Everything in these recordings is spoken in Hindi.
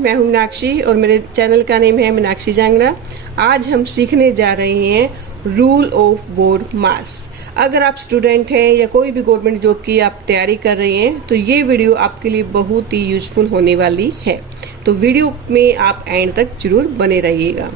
मैं हूं मीनाक्षी और मेरे चैनल का नेम है मीनाक्षी जांगड़ा। आज हम सीखने जा रहे हैं रूल ऑफ बोर्ड मास। अगर आप स्टूडेंट हैं या कोई भी गवर्नमेंट जॉब की आप तैयारी कर रहे हैं तो ये वीडियो आपके लिए बहुत ही यूजफुल होने वाली है। तो वीडियो में आप एंड तक जरूर बने रहिएगा।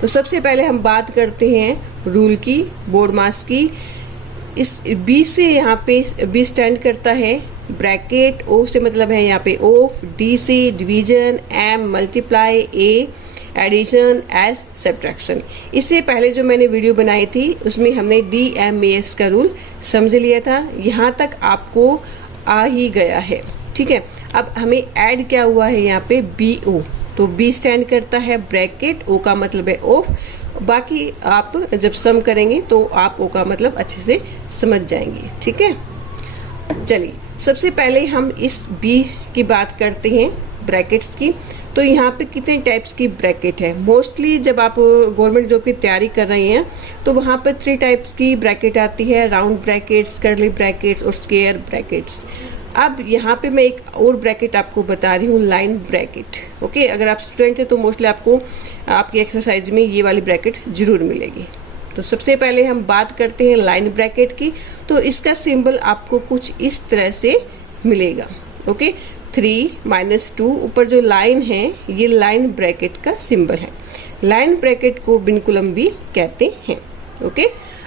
तो सबसे पहले हम बात करते हैं रूल की, बोर्ड मास की। इस बी से यहाँ पे बी स्टैंड करता है ब्रैकेट, ओ से मतलब है यहाँ पे ऑफ, डी से डिवीजन, एम मल्टीप्लाई, ए एडिशन, एस सब्ट्रैक्शन। इससे पहले जो मैंने वीडियो बनाई थी उसमें हमने DMAS का रूल समझ लिया था। यहाँ तक आपको आ ही गया है, ठीक है। अब हमें ऐड क्या हुआ है यहाँ पे BO। तो बी स्टैंड करता है ब्रैकेट, ओ का मतलब है ऑफ। बाकी आप जब सम करेंगे तो आप ओ का मतलब अच्छे से समझ जाएंगे, ठीक है। चलिए सबसे पहले हम इस बी की बात करते हैं ब्रैकेट्स की। तो यहाँ पे कितने टाइप्स की ब्रैकेट है। मोस्टली जब आप गवर्नमेंट जॉब की तैयारी कर रहे हैं तो वहाँ पर 3 टाइप्स की ब्रैकेट आती है, राउंड ब्रैकेट्स, कर्ली ब्रैकेट्स और स्क्वायर ब्रैकेट्स। अब यहाँ पे मैं एक और ब्रैकेट आपको बता रही हूँ, लाइन ब्रैकेट। ओके, अगर आप स्टूडेंट हैं तो मोस्टली आपको आपकी एक्सरसाइज में ये वाली ब्रैकेट जरूर मिलेगी। तो सबसे पहले हम बात करते हैं लाइन ब्रैकेट की। तो इसका सिंबल आपको कुछ इस तरह से मिलेगा। ओके, 3 - 2 ऊपर जो लाइन है ये लाइन ब्रैकेट का सिंबल है। लाइन ब्रैकेट को विनकुलम भी कहते हैं। ओके,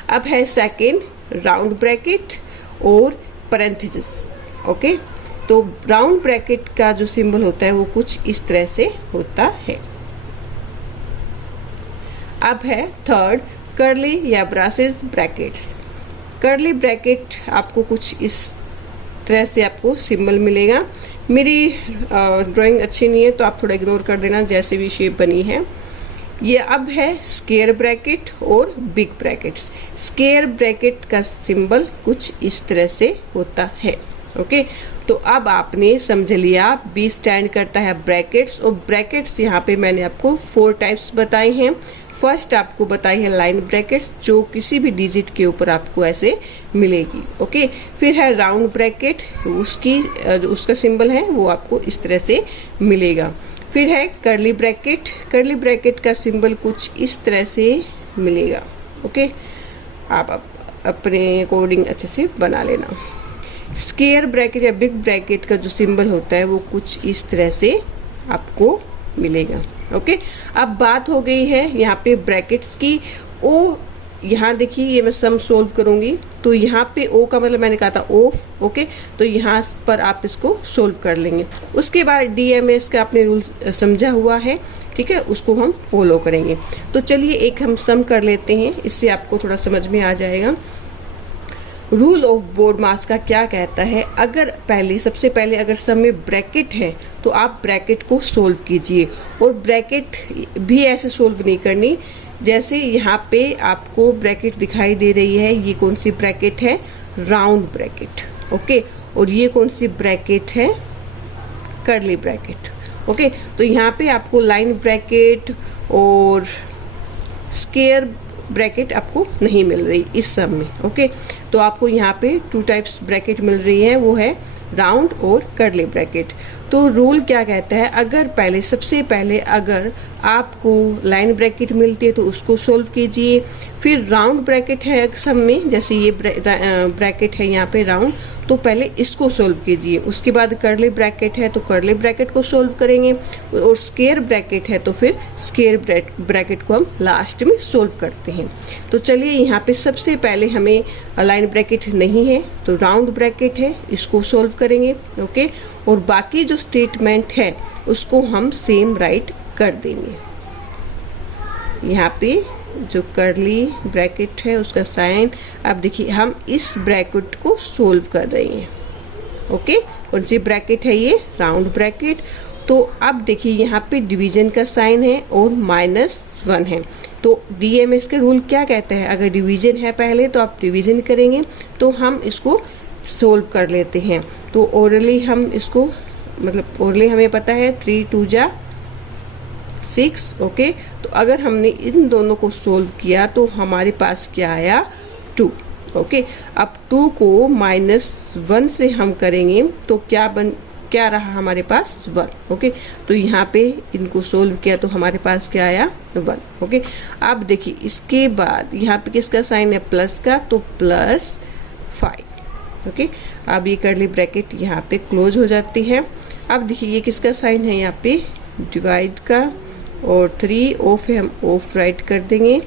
अब है सेकेंड राउंड ब्रैकेट और पैरेंथेसिस। ओके, तो राउंड ब्रैकेट का जो सिंबल होता है वो कुछ इस तरह से होता है। अब है थर्ड कर्ली या ब्रासेस ब्रैकेट्स। कर्ली ब्रैकेट आपको कुछ इस तरह से आपको सिंबल मिलेगा। मेरी ड्राइंग अच्छी नहीं है तो आप थोड़ा इग्नोर कर देना, जैसे भी शेप बनी है ये। अब है स्क्वायर ब्रैकेट और बिग ब्रैकेट्स। स्क्वायर ब्रैकेट का सिंबल कुछ इस तरह से होता है। ओके, तो अब आपने समझ लिया बी स्टैंड करता है ब्रैकेट्स, और ब्रैकेट्स यहाँ पे मैंने आपको 4 टाइप्स बताए हैं। फर्स्ट आपको बताई है लाइन ब्रैकेट्स, जो किसी भी डिजिट के ऊपर आपको ऐसे मिलेगी। ओके, फिर है राउंड ब्रैकेट, उसका सिंबल है वो आपको इस तरह से मिलेगा। फिर है कर्ली ब्रैकेट। कर्ली ब्रैकेट का सिंबल कुछ इस तरह से मिलेगा। ओके, आप अपने अकॉर्डिंग अच्छे से बना लेना। स्क्वायर ब्रैकेट या बिग ब्रैकेट का जो सिंबल होता है वो कुछ इस तरह से आपको मिलेगा। ओके, अब बात हो गई है यहाँ पे ब्रैकेट्स की। ओ, यहाँ देखिए ये मैं सम सोल्व करूँगी तो यहाँ पे ओ का मतलब मैंने कहा था ऑफ। ओके, तो यहाँ पर आप इसको सोल्व कर लेंगे। उसके बाद DMAS का आपने रूल समझा हुआ है, ठीक है, उसको हम फॉलो करेंगे। तो चलिए एक हम सम कर लेते हैं, इससे आपको थोड़ा समझ में आ जाएगा रूल ऑफ बोर्ड मास का क्या कहता है। अगर सबसे पहले अगर सम में ब्रैकेट है तो आप ब्रैकेट को सोल्व कीजिए, और ब्रैकेट भी ऐसे सोल्व नहीं करनी जैसे यहाँ पे आपको ब्रैकेट दिखाई दे रही है। ये कौन सी ब्रैकेट है? Round bracket. ओके, और ये कौन सी ब्रैकेट है? Curly bracket. ओके, तो यहाँ पे आपको लाइन ब्रैकेट और स्क्वायर ब्रैकेट आपको नहीं मिल रही इस सम में। ओके, तो आपको यहाँ पे 2 टाइप्स ब्रैकेट मिल रही है, वो है राउंड और कर्ली ब्रैकेट। तो रूल क्या कहता है, अगर सबसे पहले अगर आपको लाइन ब्रैकेट मिलती है तो उसको सोल्व कीजिए। फिर राउंड ब्रैकेट है सम में, जैसे ये ब्रैकेट है यहाँ पे राउंड, तो पहले इसको सोल्व कीजिए। उसके बाद कर्ली ब्रैकेट है तो कर्ली ब्रैकेट को सोल्व करेंगे, और स्क्वायर ब्रैकेट है तो फिर स्क्वायर ब्रैकेट को हम लास्ट में सोल्व करते हैं। तो चलिए यहाँ पे सबसे पहले हमें लाइन ब्रैकेट नहीं है तो राउंड ब्रैकेट है, इसको सोल्व करेंगे। ओके, और बाकी जो स्टेटमेंट है उसको हम सेम राइट कर देंगे। यहाँ पे जो कर्ली ब्रैकेट है उसका साइन, अब देखिए हम इस ब्रैकेट को सोल्व कर रहे हैं। ओके, कौन सी ब्रैकेट है ये? Round bracket. तो अब देखिए यहाँ पे डिवीजन का साइन है और -1 है। तो DMAS का रूल क्या कहता है, अगर डिवीजन है पहले तो आप डिवीजन करेंगे, तो हम इसको सोल्व कर लेते हैं। तो ओरली हम इसको ओरली हमें पता है 3 × 2 = 6। ओके, तो अगर हमने इन दोनों को सोल्व किया तो हमारे पास क्या आया? 2। ओके, अब 2 को -1 से हम करेंगे तो क्या क्या रहा हमारे पास 1। ओके, तो यहाँ पे इनको सोल्व किया तो हमारे पास क्या आया 1। ओके, अब देखिए इसके बाद यहाँ पे किसका साइन है, प्लस का, तो +5। ओके, अब ये कर्ली ब्रैकेट यहाँ पे क्लोज हो जाती है। अब देखिए ये किसका साइन है, यहाँ पे डिवाइड का, और 3 ऑफ है, हम ऑफ राइट कर देंगे,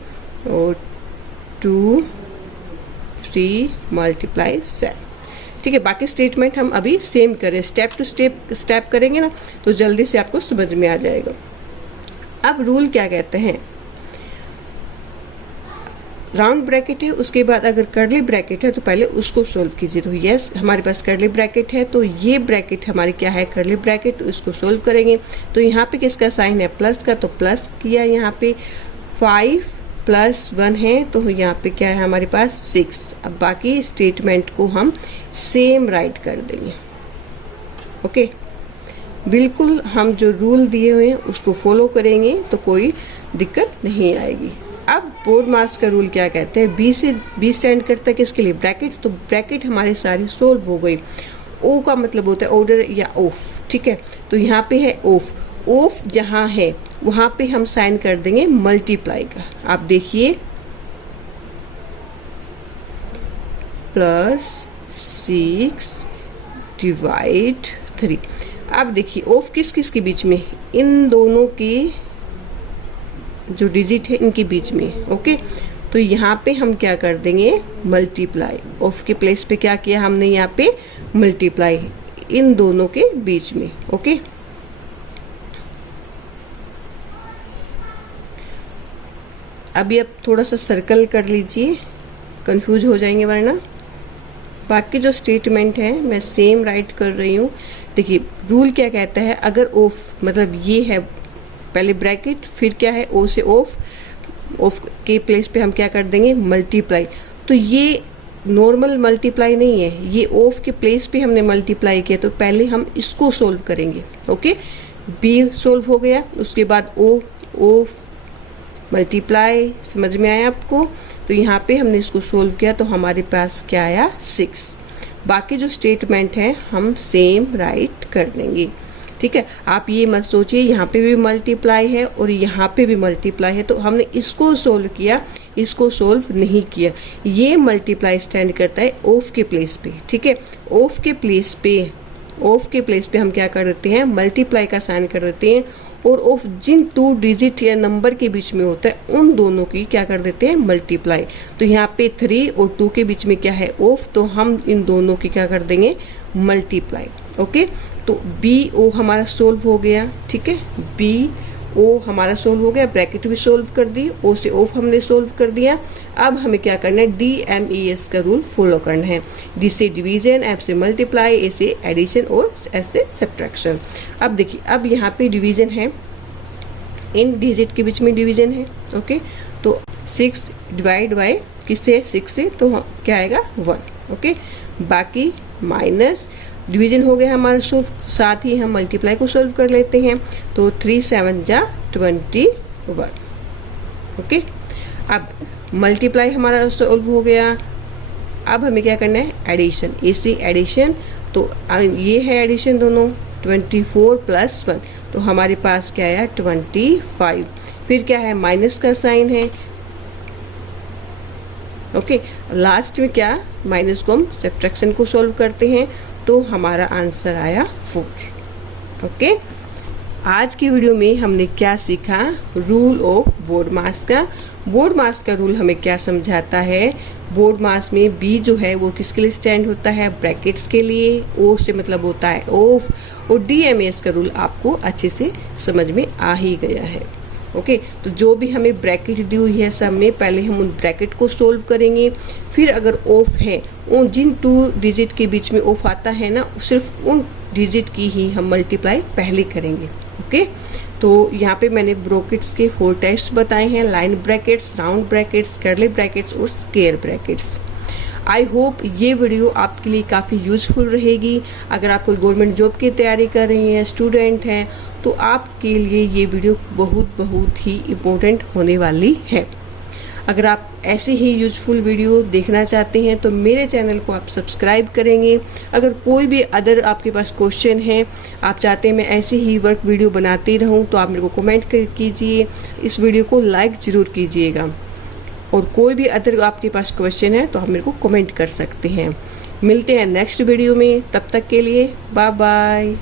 और 2 3 × 7। ठीक है, बाकी स्टेटमेंट हम अभी सेम करें, स्टेप टू स्टेप करेंगे ना, तो जल्दी से आपको समझ में आ जाएगा। अब रूल क्या कहते हैं, राउंड ब्रैकेट है, उसके बाद अगर कर्ली ब्रैकेट है तो पहले उसको सोल्व कीजिए। तो यस, हमारे पास कर्ली ब्रैकेट है, तो ये ब्रैकेट हमारी क्या है, कर्ली ब्रैकेट, तो इसको सोल्व करेंगे। तो यहाँ पे किसका साइन है, प्लस का, तो प्लस किया, यहाँ पे 5 + 1 है, तो यहाँ पे क्या है हमारे पास 6। अब बाकी स्टेटमेंट को हम सेम राइट कर देंगे। ओके, बिल्कुल हम जो रूल दिए हुए हैं उसको फॉलो करेंगे तो कोई दिक्कत नहीं आएगी। अब बोर्ड मास का रूल क्या कहते हैं, बी स्टैंड करता है किसके लिए, ब्रैकेट, तो ब्रैकेट हमारी सारी सोल्व हो गई। ओ का मतलब होता है ऑर्डर या ऑफ। ठीक है, तो यहाँ पे है ऑफ, ऑफ जहाँ है वहाँ पे हम साइन कर देंगे मल्टीप्लाई का। आप देखिए +6 / 3। अब देखिए ऑफ किस किस के बीच में, इन दोनों की जो डिजिट है इनके बीच में। ओके, तो यहाँ पे हम क्या कर देंगे, मल्टीप्लाई। ऑफ के प्लेस पे क्या किया हमने, यहाँ पे मल्टीप्लाई इन दोनों के बीच में। ओके, अभी अब थोड़ा सा सर्कल कर लीजिए, कंफ्यूज हो जाएंगे वरना। बाकी जो स्टेटमेंट है मैं सेम राइट कर रही हूँ। देखिए रूल क्या कहता है, अगर ऑफ मतलब ये है पहले ब्रैकेट, फिर क्या है ओ से ऑफ, ऑफ के प्लेस पे हम क्या कर देंगे मल्टीप्लाई। तो ये नॉर्मल मल्टीप्लाई नहीं है, ये ऑफ के प्लेस पे हमने मल्टीप्लाई किया, तो पहले हम इसको सोल्व करेंगे। ओके, बी सोल्व हो गया, उसके बाद ओ मल्टीप्लाई, समझ में आया आपको। तो यहाँ पे हमने इसको सोल्व किया तो हमारे पास क्या आया 6। बाकी जो स्टेटमेंट है हम सेम राइट कर देंगे। ठीक है, आप ये मत सोचिए यहाँ पे भी मल्टीप्लाई है और यहाँ पे भी मल्टीप्लाई है, तो हमने इसको सोल्व किया, इसको सोल्व नहीं किया। ये मल्टीप्लाई स्टैंड करता है ऑफ के प्लेस पे। ठीक है, ऑफ के प्लेस पे हम क्या कर देते हैं, मल्टीप्लाई का साइन कर देते हैं, और ऑफ जिन 2 डिजिट या नंबर के बीच में होता है उन दोनों की क्या कर देते हैं, मल्टीप्लाई। तो यहाँ पे 3 और 2 के बीच में क्या है, ऑफ, तो हम इन दोनों की क्या कर देंगे, मल्टीप्लाई। ओके, तो बी ओ हमारा सोल्व हो गया। ठीक है, बी ओ हमारा सोल्व हो गया, ब्रैकेट भी सोल्व कर दी, ओ से ऑफ हमने सोल्व कर दिया। अब हमें क्या करना है, DMES का रूल फॉलो करना है। डी से डिवीजन, एफ से मल्टीप्लाई, ए से एडिशन और एस से सब्ट्रैक्शन। अब देखिए, अब यहाँ पे डिवीजन है, इन डिजिट के बीच में डिवीजन है। ओके, तो 6 डिवाइड बाय किससे, 6 से, तो क्या आएगा 1। ओके, बाकी माइनस डिवीजन हो गया हमारा सोल्व, साथ ही हम मल्टीप्लाई को सोल्व कर लेते हैं। तो 3 7 × 21। ओके, अब मल्टीप्लाई हमारा सोल्व हो गया। अब हमें क्या करना है, एडिशन, इसी एडिशन, तो ये है एडिशन दोनों, 24 + 1, तो हमारे पास क्या आया 25। फिर क्या है, माइनस का साइन है। ओके, लास्ट में क्या, माइनस को हम सब्ट्रैक्शन को सॉल्व करते हैं, तो हमारा आंसर आया 4। ओके, आज की वीडियो में हमने क्या सीखा, रूल ऑफ बोर्ड मास का। बोर्ड मास का रूल हमें क्या समझाता है, बोर्ड मास में बी जो है वो किसके लिए स्टैंड होता है, ब्रैकेट्स के लिए, ओ से मतलब होता है ऑफ, और DMES का रूल आपको अच्छे से समझ में आ ही गया है। ओके, तो जो भी हमें ब्रैकेट दी हुई है सब में, पहले हम उन ब्रैकेट को सोल्व करेंगे, फिर अगर ऑफ है, उन जिन 2 डिजिट के बीच में ऑफ आता है ना, सिर्फ उन डिजिट की ही हम मल्टीप्लाई पहले करेंगे। ओके, तो यहाँ पे मैंने ब्रैकेट्स के 4 टाइप्स बताए हैं, line brackets, round brackets, curly brackets और स्क्वायर ब्रैकेट्स। आई होप ये वीडियो आपके लिए काफ़ी यूज़फुल रहेगी। अगर आप कोई गवर्नमेंट जॉब की तैयारी कर रही हैं, स्टूडेंट हैं, तो आपके लिए ये वीडियो बहुत ही इम्पोर्टेंट होने वाली है। अगर आप ऐसे ही यूजफुल वीडियो देखना चाहते हैं तो मेरे चैनल को आप सब्सक्राइब करेंगे। अगर कोई भी अदर आपके पास क्वेश्चन है, आप चाहते हैं मैं ऐसे ही वर्क वीडियो बनाती रहूं, तो आप मेरे को कमेंट कीजिए। इस वीडियो को लाइक ज़रूर कीजिएगा। और कोई भी अदर आपके पास क्वेश्चन है तो आप मेरे को कमेंट कर सकते हैं। मिलते हैं नेक्स्ट वीडियो में, तब तक के लिए बाय बाय।